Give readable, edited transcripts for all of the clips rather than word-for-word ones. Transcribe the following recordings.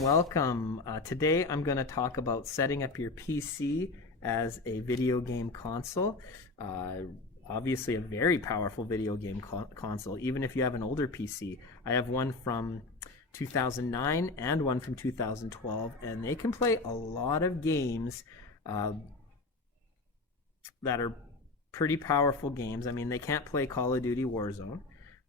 Welcome. Today I'm going to talk about setting up your PC as a video game console. Obviously a very powerful video game console, even if you have an older PC. I have one from 2009 and one from 2012, and they can play a lot of games that are pretty powerful games. I mean, they can't play Call of Duty Warzone,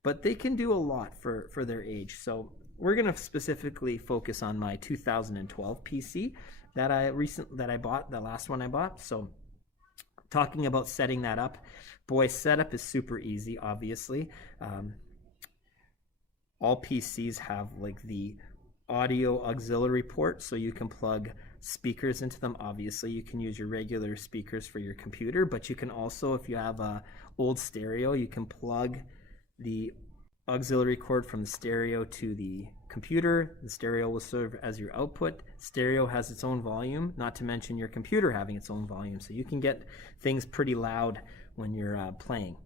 but they can do a lot for their age. So we're going to specifically focus on my 2012 PC that I bought, the last one I bought. So talking about setting that up, boy, setup is super easy, obviously. All PCs have like the audio auxiliary port, so you can plug speakers into them. Obviously, you can use your regular speakers for your computer, but you can also, if you have a old stereo, you can plug the auxiliary cord from the stereo to the computer. The stereo will serve as your output. Stereo has its own volume, not to mention your computer having its own volume, so you can get things pretty loud when you're playing.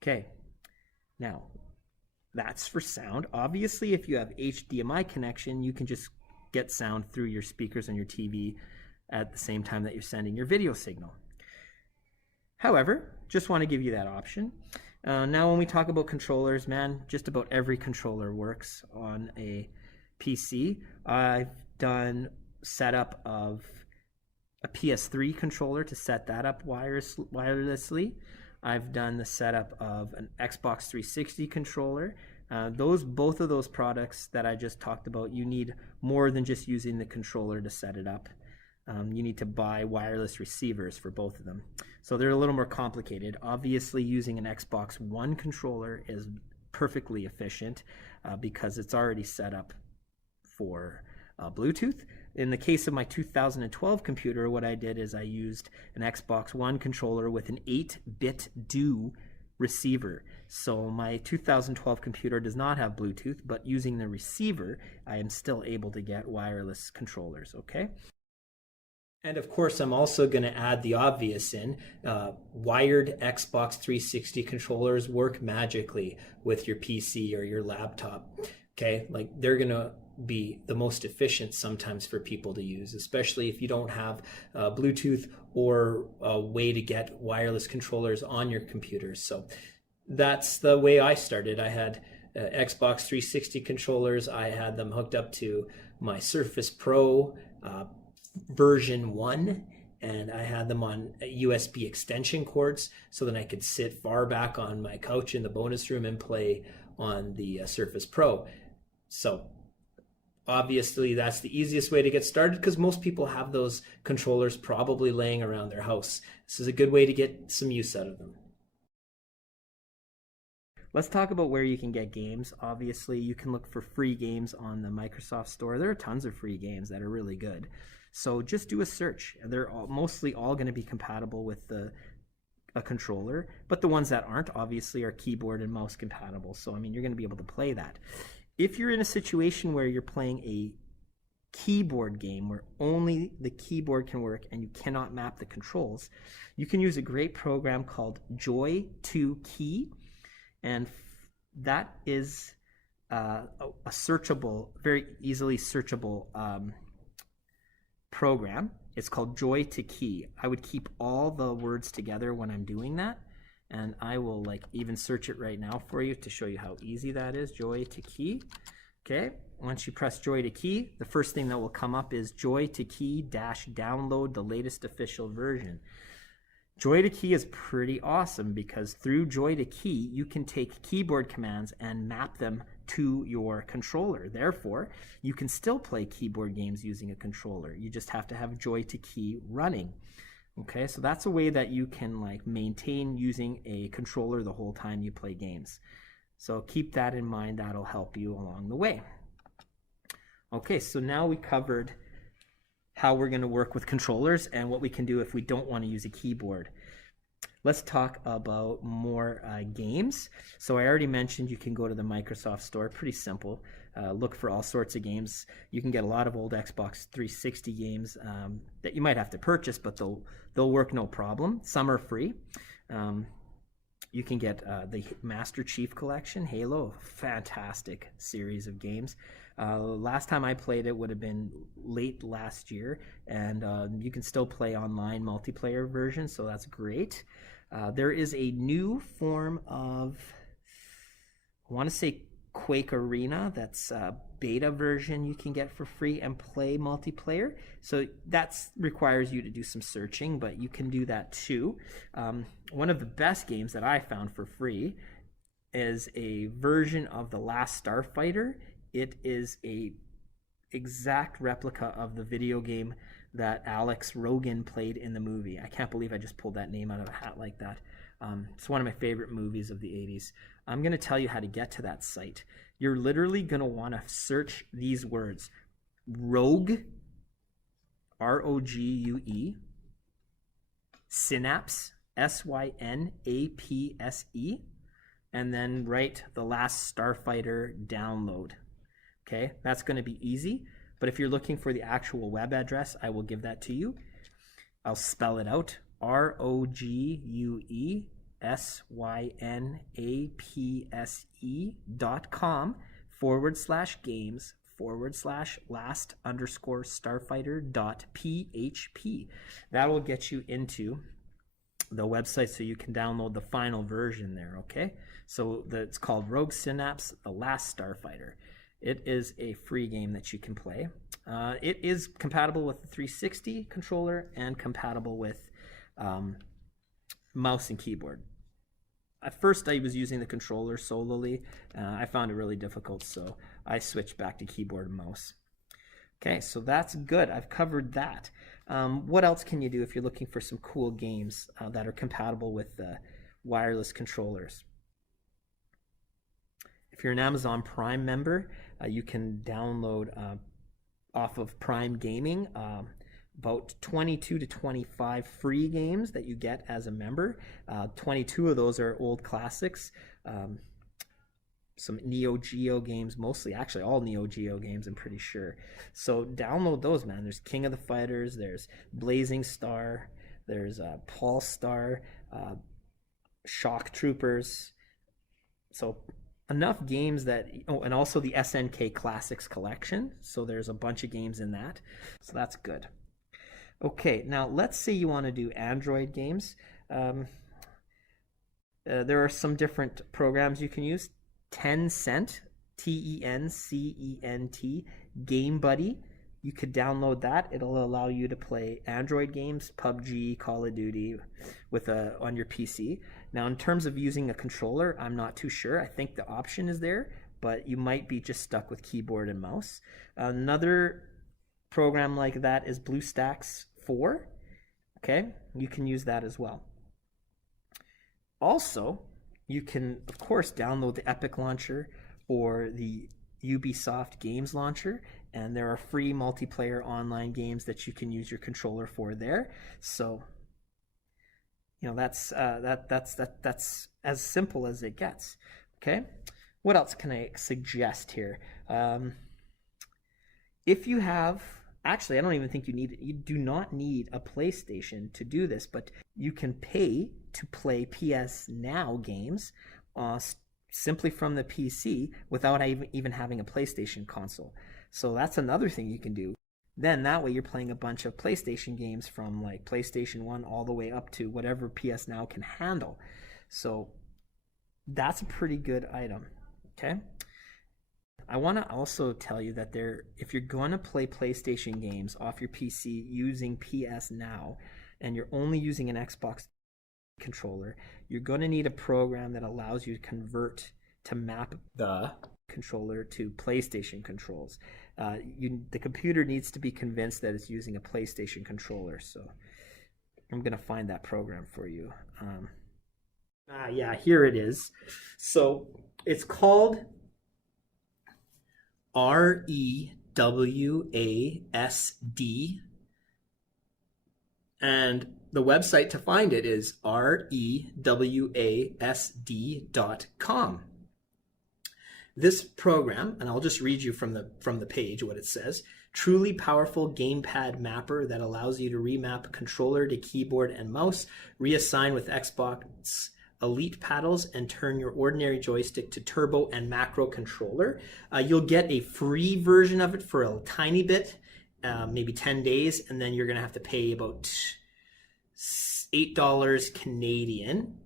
Okay, now that's for sound. Obviously, if you have HDMI connection, you can just get sound through your speakers on your TV at the same time that you're sending your video signal. However, just want to give you that option. Now when we talk about controllers, man, just about every controller works on a PC. I've done setup of a PS3 controller to set that up wirelessly. I've done the setup of an Xbox 360 controller. Both of those products that I just talked about, you need more than just using the controller to set it up. You need to buy wireless receivers for both of them. So they're a little more complicated. Obviously, using an Xbox One controller is perfectly efficient because it's already set up for Bluetooth. In the case of my 2012 computer, what I did is I used an Xbox One controller with an 8-bit DO receiver. So my 2012 computer does not have Bluetooth, but using the receiver, I am still able to get wireless controllers, okay? And of course, I'm also going to add the obvious in. Wired Xbox 360 controllers work magically with your PC or your laptop. Okay, like they're going to be the most efficient sometimes for people to use, especially if you don't have Bluetooth or a way to get wireless controllers on your computer. So that's the way I started. I had Xbox 360 controllers. I had them hooked up to my Surface Pro version 1, and I had them on USB extension cords so that I could sit far back on my couch in the bonus room and play on the Surface Pro. So obviously that's the easiest way to get started because most people have those controllers probably laying around their house. This is a good way to get some use out of them. Let's talk about where you can get games. Obviously, you can look for free games on the Microsoft Store. There are tons of free games that are really good. So just do a search. They're mostly all going to be compatible with a controller, but the ones that aren't obviously are keyboard and mouse compatible. So, I mean, you're going to be able to play that. If you're in a situation where you're playing a keyboard game where only the keyboard can work and you cannot map the controls, you can use a great program called Joy2Key. And that is a searchable, very easily searchable program. It's called Joy2Key. I would keep all the words together when I'm doing that, and I will like even search it right now for you to show you how easy that is. Joy2Key. Okay, once you press Joy2Key, the first thing that will come up is Joy2Key-download the latest official version. Joy2Key is pretty awesome because through Joy2Key, you can take keyboard commands and map them to your controller. Therefore, you can still play keyboard games using a controller. You just have to have Joy2Key running. Okay, so that's a way that you can like maintain using a controller the whole time you play games. So keep that in mind. That'll help you along the way. Okay, so now we covered how we're going to work with controllers and what we can do if we don't want to use a keyboard. let's talk about more games. So I already mentioned you can go to the Microsoft Store. Pretty simple. Look for all sorts of games. You can get a lot of old Xbox 360 games that you might have to purchase, but they'll work no problem. Some are free. You can get the Master Chief Collection, Halo, fantastic series of games. Last time I played it would have been late last year, and you can still play online multiplayer version, so that's great. There is a new form of, I want to say Quake Arena, that's a beta version you can get for free and play multiplayer. So that requires you to do some searching, but you can do that too. One of the best games that I found for free is a version of The Last Starfighter. It is a exact replica of the video game that Alex Rogan played in the movie. I can't believe I just pulled that name out of a hat like that. It's one of my favorite movies of the 80s. I'm going to tell you how to get to that site. You're literally going to want to search these words. Rogue, R-O-G-U-E, Synapse, S-Y-N-A-P-S-E, and then write The Last Starfighter download. Okay, that's going to be easy. But if you're looking for the actual web address, I will give that to you. I'll spell it out. ROGUESYNAPSE.com/games/last_starfighter.php. That will get you into the website so you can download the final version there, okay? So it's called Rogue Synapse, The Last Starfighter. It is a free game that you can play. It is compatible with the 360 controller and compatible with mouse and keyboard. At first I was using the controller solely. I found it really difficult, so I switched back to keyboard and mouse. Okay, so that's good. I've covered that. What else can you do if you're looking for some cool games that are compatible with wireless controllers? If you're an Amazon Prime member, you can download off of Prime Gaming about 22 to 25 free games that you get as a member. 22 of those are old classics. Some Neo Geo games, mostly, actually all Neo Geo games, I'm pretty sure. So download those, man. There's King of the Fighters, there's Blazing Star, there's Paul Star, Shock Troopers. So enough games that, oh, and also the SNK Classics collection. So there's a bunch of games in that. So that's good. Okay, now let's say you want to do Android games. There are some different programs you can use. Tencent, Tencent, Game Buddy. You could download that. It'll allow you to play Android games, PUBG, Call of Duty, on your PC. Now, in terms of using a controller, I'm not too sure. I think the option is there, but you might be just stuck with keyboard and mouse. Another program like that is BlueStacks 4. Okay, you can use that as well. Also, you can, of course, download the Epic Launcher or the Ubisoft Games Launcher, and there are free multiplayer online games that you can use your controller for there. So, you know, that's as simple as it gets. Okay, what else can I suggest here? If you have, actually, I don't even think you need it. You do not need a PlayStation to do this, but you can pay to play PS Now games simply from the PC without even having a PlayStation console. So that's another thing you can do. Then that way you're playing a bunch of PlayStation games from like PlayStation 1 all the way up to whatever PS Now can handle. So that's a pretty good item. Okay. I want to also tell you that if you're going to play PlayStation games off your PC using PS Now and you're only using an Xbox controller, you're going to need a program that allows you to map the controller to PlayStation controls. The computer needs to be convinced that it's using a PlayStation controller. So I'm going to find that program for you. Yeah, here it is. So it's called REWASD, and the website to find it is rewasd.com. This program, and I'll just read you from the page what it says: truly powerful gamepad mapper that allows you to remap controller to keyboard and mouse, reassign with Xbox Elite paddles, and turn your ordinary joystick to turbo and macro controller. You'll get a free version of it for a tiny bit, maybe 10 days, and then you're going to have to pay about $8 Canadian.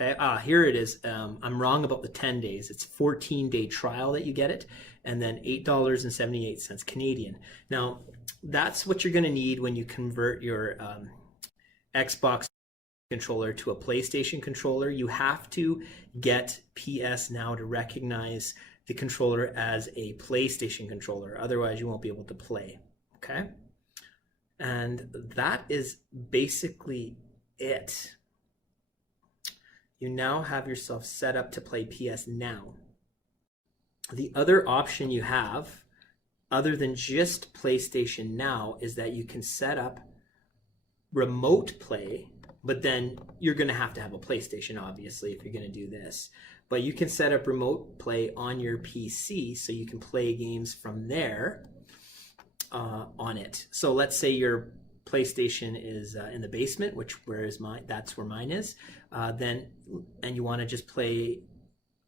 Okay, here it is. I'm wrong about the 10 days. It's 14-day trial that you get it, and then $8.78 Canadian. Now, that's what you're going to need when you convert your Xbox controller to a PlayStation controller. You have to get PS Now to recognize the controller as a PlayStation controller. Otherwise, you won't be able to play. Okay? And that is basically it. You now have yourself set up to play PS Now. The other option you have, other than just PlayStation Now, is that you can set up remote play, but then you're going to have a PlayStation, obviously, if you're going to do this. But you can set up remote play on your PC, so you can play games from there on it. So let's say your PlayStation is in the basement, that's where mine is. And you want to just play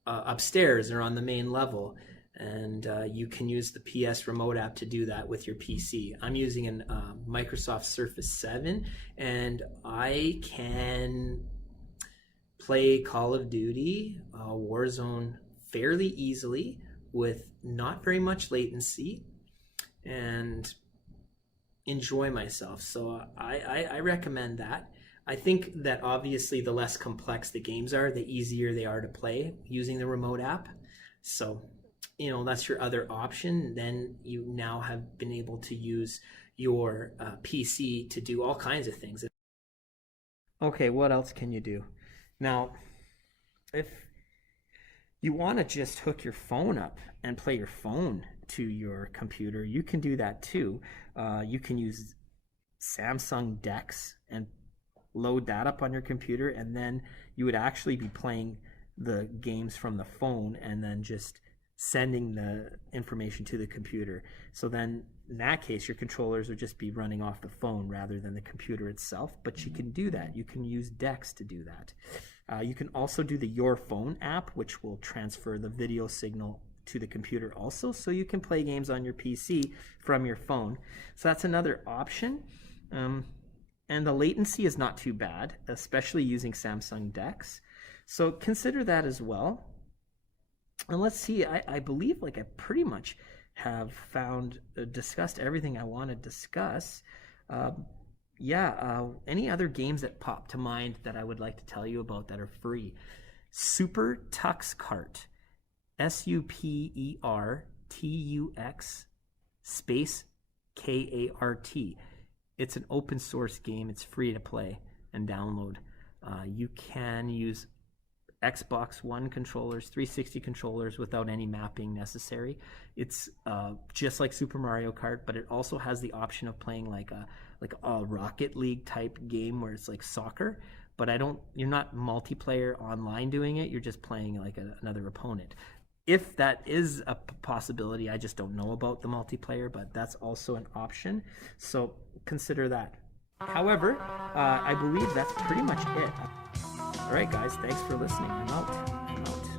upstairs or on the main level, and you can use the PS Remote app to do that with your PC. I'm using a Microsoft Surface 7, and I can play Call of Duty Warzone fairly easily with not very much latency and enjoy myself. So I recommend that. I think that obviously the less complex the games are, the easier they are to play using the remote app. So, that's your other option. Then you now have been able to use your PC to do all kinds of things. Okay, what else can you do? Now, if you want to just hook your phone up and play your phone to your computer, you can do that too. You can use Samsung DeX and load that up on your computer, and then you would actually be playing the games from the phone and then just sending the information to the computer. So then in that case, your controllers would just be running off the phone rather than the computer itself. But you can do that. You can use DeX to do that. You can also do the Your Phone app, which will transfer the video signal to the computer also, so you can play games on your PC from your phone. So that's another option. And the latency is not too bad, especially using Samsung DeX. So consider that as well. And let's see, I believe I pretty much have discussed everything I want to discuss. Any other games that pop to mind that I would like to tell you about that are free? Super Tux Kart. SUPERTUX space KART. It's an open source game. It's free to play and download. You can use Xbox One controllers, 360 controllers without any mapping necessary. It's just like Super Mario Kart, but it also has the option of playing like a Rocket League type game where it's like soccer. But you're not multiplayer online doing it. You're just playing like another opponent. If that is a possibility, I just don't know about the multiplayer, but that's also an option. So consider that. However, I believe that's pretty much it. All right, guys, thanks for listening. I'm out.